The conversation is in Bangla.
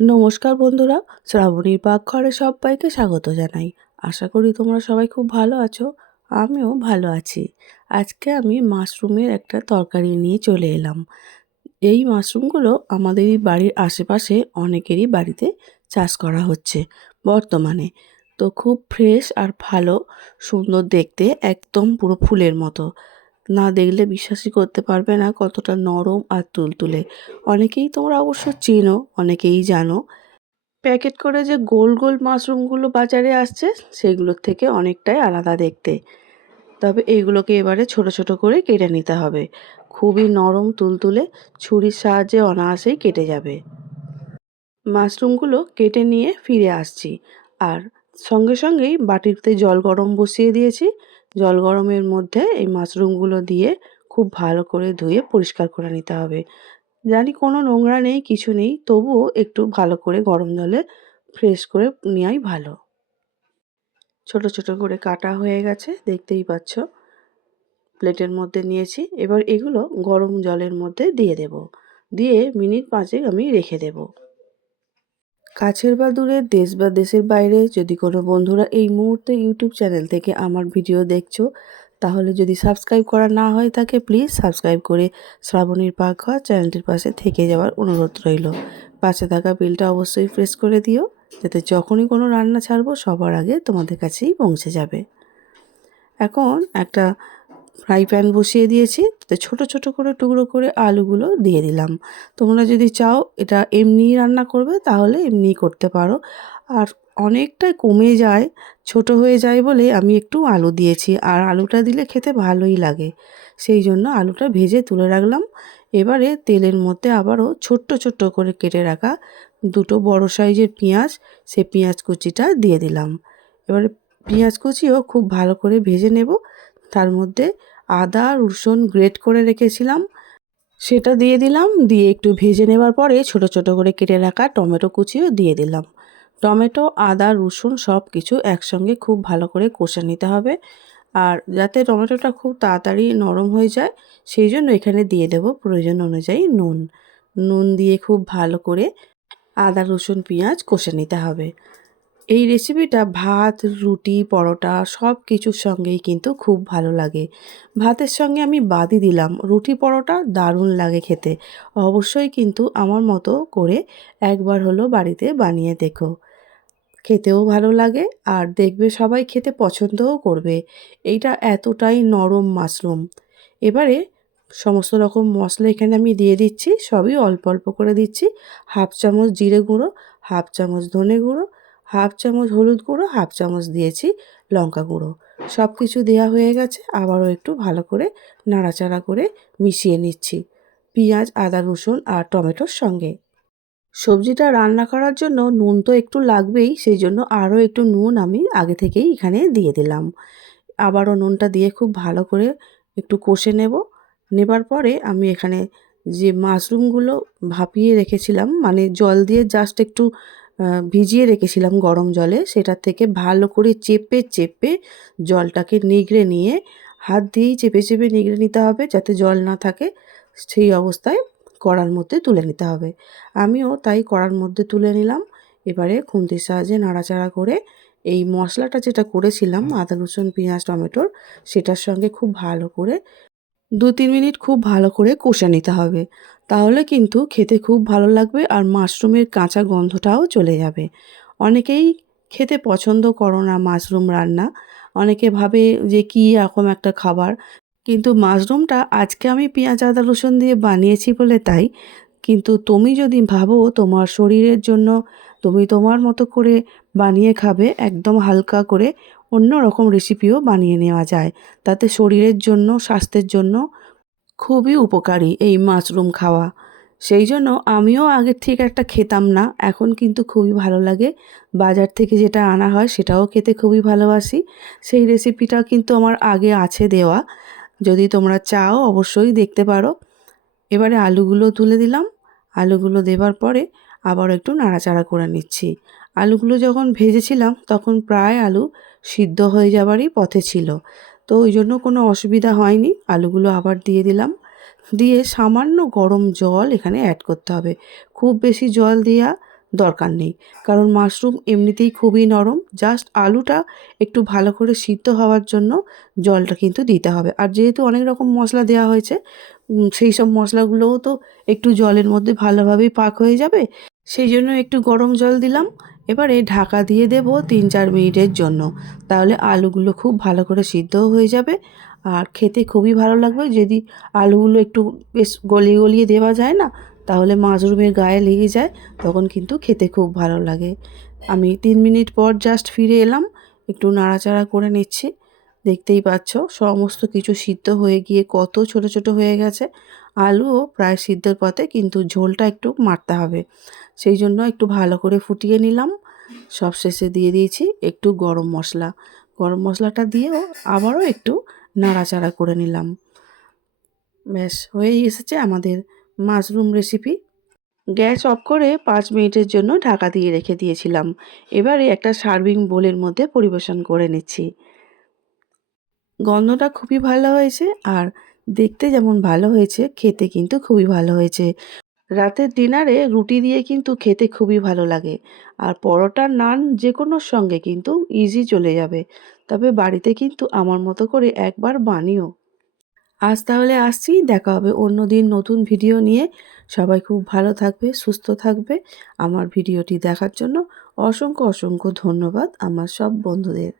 নমস্কার বন্ধুরা, শ্রাবণীর পাকঘরে সবাইকে স্বাগত জানাই। আশা করি তোমরা সবাই খুব ভালো আছো। আমিও ভালো আছি। আজকে আমি মাশরুমের একটা তরকারি নিয়ে চলে এলাম। এই মাশরুমগুলো আমাদের এই বাড়ির আশেপাশে অনেকেরই বাড়িতে চাষ করা হচ্ছে বর্তমানে। তো খুব ফ্রেশ আর ভালো, সুন্দর দেখতে, একদম পুরো ফুলের মতো। না দেখলে বিশ্বাসই করতে পারবে না কতটা নরম আর তুলতুলে। অনেকেই তোমরা অবশ্য চেনো, অনেকেই জানো। প্যাকেট করে যে গোল গোল মাশরুমগুলো বাজারে আসছে সেগুলোর থেকে অনেকটাই আলাদা দেখতে। তবে এইগুলোকে এবারে ছোট ছোট করে কেটে নিতে হবে। খুবই নরম তুলতুলে, ছুরির সাহায্যে অনায়াসেই কেটে যাবে। মাশরুমগুলো কেটে নিয়ে ফিরে আসছি। আর সঙ্গে সঙ্গেই বাটিতে জল গরম বসিয়ে দিয়েছি। জল গরমের মধ্যে এই মাশরুমগুলো দিয়ে খুব ভালো করে ধুয়ে পরিষ্কার করে নিতে হবে। জানি কোনো নোংরা নেই, কিছু নেই, তবুও একটু ভালো করে গরম জলে ফ্রেশ করে নেওয়াই ভালো। ছোট ছোট করে কাটা হয়ে গেছে, দেখতেই পাচ্ছ। প্লেটের মধ্যে নিয়েছি। এবার এগুলো গরম জলের মধ্যে দিয়ে দেব। দিয়ে মিনিট 5 আমি রেখে দেব। কাছের বা দূরের, দেশ বা দেশের বাইরে যদি কোনো বন্ধুরা এই মুহূর্তে ইউটিউব চ্যানেল থেকে আমার ভিডিও দেখছো, তাহলে যদি সাবস্ক্রাইব করা না হয়ে থাকে প্লিজ সাবস্ক্রাইব করে শ্রাবণীর পাকঘর চ্যানেলটির পাশে থেকে যাওয়ার অনুরোধ রইল। পাশে থাকা বেলটা অবশ্যই প্রেস করে দিও, যাতে যখনই কোনো রান্না ছাড়বো সবার আগে তোমাদের কাছেই পৌঁছে যাবে। এখন একটা ফ্রাই প্যান বসিয়ে দিয়েছি, তাতে ছোট ছোট করে টুকরো করে আলুগুলো দিয়ে দিলাম। তোমরা যদি চাও এটা এমনিই রান্না করবে তাহলে এমনিই করতে পারো। আর অনেকটাই কমে যায়, ছোট হয়ে যায় বলে আমি একটু আলু দিয়েছি। আর আলুটা দিলে খেতে ভালোই লাগে, সেই জন্য আলুটা ভেজে তুলে রাখলাম। এবারে তেলের মধ্যে আবারও ছোট্ট ছোট্ট করে কেটে রাখা দুটো বড় সাইজের পেঁয়াজ, সেই পেঁয়াজ কুচিটা দিয়ে দিলাম। এবারে পেঁয়াজ কুচিও খুব ভালো করে ভেজে নেব। তার মধ্যে আদা রসুন গ্রেট করে রেখেছিলাম সেটা দিয়ে দিলাম। দিয়ে একটু ভেজে নেবার পরে ছোট ছোট করে কেটে রাখা টমেটো কুচিও দিয়ে দিলাম। টমেটো, আদা, রসুন সব কিছু একসঙ্গে খুব ভালো করে কষে নিতে হবে। আর যাতে টমেটোটা খুব তাড়াতাড়ি নরম হয়ে যায়, সেই জন্য এখানে দিয়ে দেব প্রয়োজন অনুযায়ী নুন। নুন দিয়ে খুব ভালো করে আদা রসুন পেঁয়াজ কষে নিতে হবে। এই রেসিপিটা ভাত, রুটি, পরোটা সব কিছুর সঙ্গেই কিন্তু খুব ভালো লাগে। ভাতের সঙ্গে আমি বাদই দিলাম, রুটি পরোটা দারুণ লাগে খেতে। অবশ্যই কিন্তু আমার মতো করে একবার হলো বাড়িতে বানিয়ে দেখো। খেতেও ভালো লাগে আর দেখবে সবাই খেতে পছন্দও করবে। এইটা এতটাই নরম মাশরুম। এবারে সমস্ত রকম মশলা এখানে আমি দিয়ে দিচ্ছি, সবই অল্প অল্প করে দিচ্ছি। হাফ চামচ জিরে গুঁড়ো, হাফ চামচ ধনে গুঁড়ো, হাফ চামচ হলুদ গুঁড়ো, হাফ চামচ দিয়েছি লঙ্কা গুঁড়ো। সব কিছু দেওয়া হয়ে গেছে। আবারও একটু ভালো করে নাড়াচাড়া করে মিশিয়ে নিচ্ছি পেঁয়াজ, আদা, রসুন আর টমেটোর সঙ্গে। সবজিটা রান্না করার জন্য নুন তো একটু লাগবেই, সেই জন্য আরও একটু নুন আমি আগে থেকেই এখানে দিয়ে দিলাম। আবারও নুনটা দিয়ে খুব ভালো করে একটু কষে নেব। নেবার পরে আমি এখানে যে মাশরুমগুলো ভাপিয়ে রেখেছিলাম, মানে জল দিয়ে জাস্ট একটু ভিজিয়ে রেখেছিলাম গরম জলে, সেটা থেকে ভালো করে চেপে চেপে জলটাকে নিগড়ে নিয়ে হাত দিয়েই চেপে চেপে নিগড়ে নিতে হবে, যাতে জল না থাকে। সেই অবস্থায় কড়ার মধ্যে তুলে নিতে হবে। আমিও তাই কড়ার মধ্যে তুলে নিলাম। এবারে খুন্তির সাহায্যে নাড়াচাড়া করে এই মশলাটা যেটা করেছিলাম আদা রসুন পেঁয়াজ টমেটোর, সেটার সঙ্গে খুব ভালো করে 2-3 মিনিট খুব ভালো করে কষে নিতে হবে। তাহলে কিন্তু খেতে খুব ভালো লাগবে আর মাশরুমের কাঁচা গন্ধটাও চলে যাবে। অনেকেই খেতে পছন্দ করো না মাশরুম রান্না, অনেকে ভাবে যে কী রকম একটা খাবার। কিন্তু মাশরুমটা আজকে আমি পেঁয়াজ আদা রসুন দিয়ে বানিয়েছি বলে তাই। কিন্তু তুমি যদি ভাবো তোমার শরীরের জন্য তুমি তোমার মতো করে বানিয়ে খাবে, একদম হালকা করে অন্য রকম রেসিপিও বানিয়ে নেওয়া যায়। তাতে শরীরের জন্য, স্বাস্থ্যের জন্য খুবই উপকারী এই মাশরুম খাওয়া। সেই জন্য আমিও আগের ঠিক একটা খেতাম না, এখন কিন্তু খুবই ভালো লাগে। বাজার থেকে যেটা আনা হয় সেটাও খেতে খুবই ভালোবাসি। সেই রেসিপিটা কিন্তু আমার আগে আছে দেওয়া, যদি তোমরা চাও অবশ্যই দেখতে পারো। এবারে আলুগুলো তুলে দিলাম। আলুগুলো দেবার পরে আবার একটু নাড়াচাড়া করে নিচ্ছি। আলুগুলো যখন ভেজেছিলাম তখন প্রায় আলু সিদ্ধ হয়ে যাবারই পথে ছিল, তো ওই জন্য কোনো অসুবিধা হয়নি। আলুগুলো আবার দিয়ে দিলাম। দিয়ে সামান্য গরম জল এখানে অ্যাড করতে হবে, খুব বেশি জল দেওয়া দরকার নেই, কারণ মাশরুম এমনিতেই খুবই নরম। জাস্ট আলুটা একটু ভালো করে সিদ্ধ হওয়ার জন্য জলটা কিন্তু দিতে হবে। আর যেহেতু অনেক রকম মশলা দেওয়া হয়েছে, সেই সব মশলাগুলোও তো একটু জলের মধ্যে ভালোভাবেই পাক হয়ে যাবে। সেই জন্য একটু গরম জল দিলাম। এবারে ঢাকা দিয়ে দেব ৩-৪ মিনিটের জন্য। তাহলে আলুগুলো খুব ভালো করে সিদ্ধও হয়ে যাবে আর খেতে খুবই ভালো লাগবে। যদি আলুগুলো একটু বেশ গলিয়ে গলিয়ে দেওয়া যায় না, তাহলে মাশরুমের গায়ে লেগে যায়, তখন কিন্তু খেতে খুব ভালো লাগে। আমি ৩ মিনিট পর জাস্ট ফিরে এলাম, একটু নাড়াচাড়া করে নিচ্ছি। দেখতেই পাচ্ছ সমস্ত কিছু সিদ্ধ হয়ে গিয়ে কত ছোট ছোট হয়ে গেছে। আলুও প্রায় সিদ্ধর পথে, কিন্তু ঝোলটা একটু মারতে হবে। সেই জন্য একটু ভালো করে ফুটিয়ে নিলাম। সবশেষে দিয়ে দিয়েছি একটু গরম মশলা। গরম মশলাটা দিয়েও আবারও একটু নাড়াচাড়া করে নিলাম। ব্যাস হয়েই এসেছে আমাদের মাশরুম রেসিপি। গ্যাস অফ করে ৫ মিনিটের জন্য ঢাকা দিয়ে রেখে দিয়েছিলাম। এবারে একটা সার্ভিং বোলের মধ্যে পরিবেশন করে নিচ্ছি। গন্ধটা খুবই ভালো হয়েছে আর দেখতে যেমন ভালো হয়েছে, খেতে কিন্তু খুবই ভালো হয়েছে। রাতের ডিনারে রুটি দিয়ে কিন্তু খেতে খুবই ভালো লাগে। আর পরোটা, নান যেকোনোর সঙ্গে কিন্তু ইজি চলে যাবে। তবে বাড়িতে কিন্তু আমার মতো করে একবার বানিও। আজ তাহলে আসছি, দেখা হবে অন্য দিন নতুন ভিডিও নিয়ে। সবাই খুব ভালো থাকবে, সুস্থ থাকবে। আমার ভিডিওটি দেখার জন্য অসংখ্য অসংখ্য ধন্যবাদ আমার সব বন্ধুদের।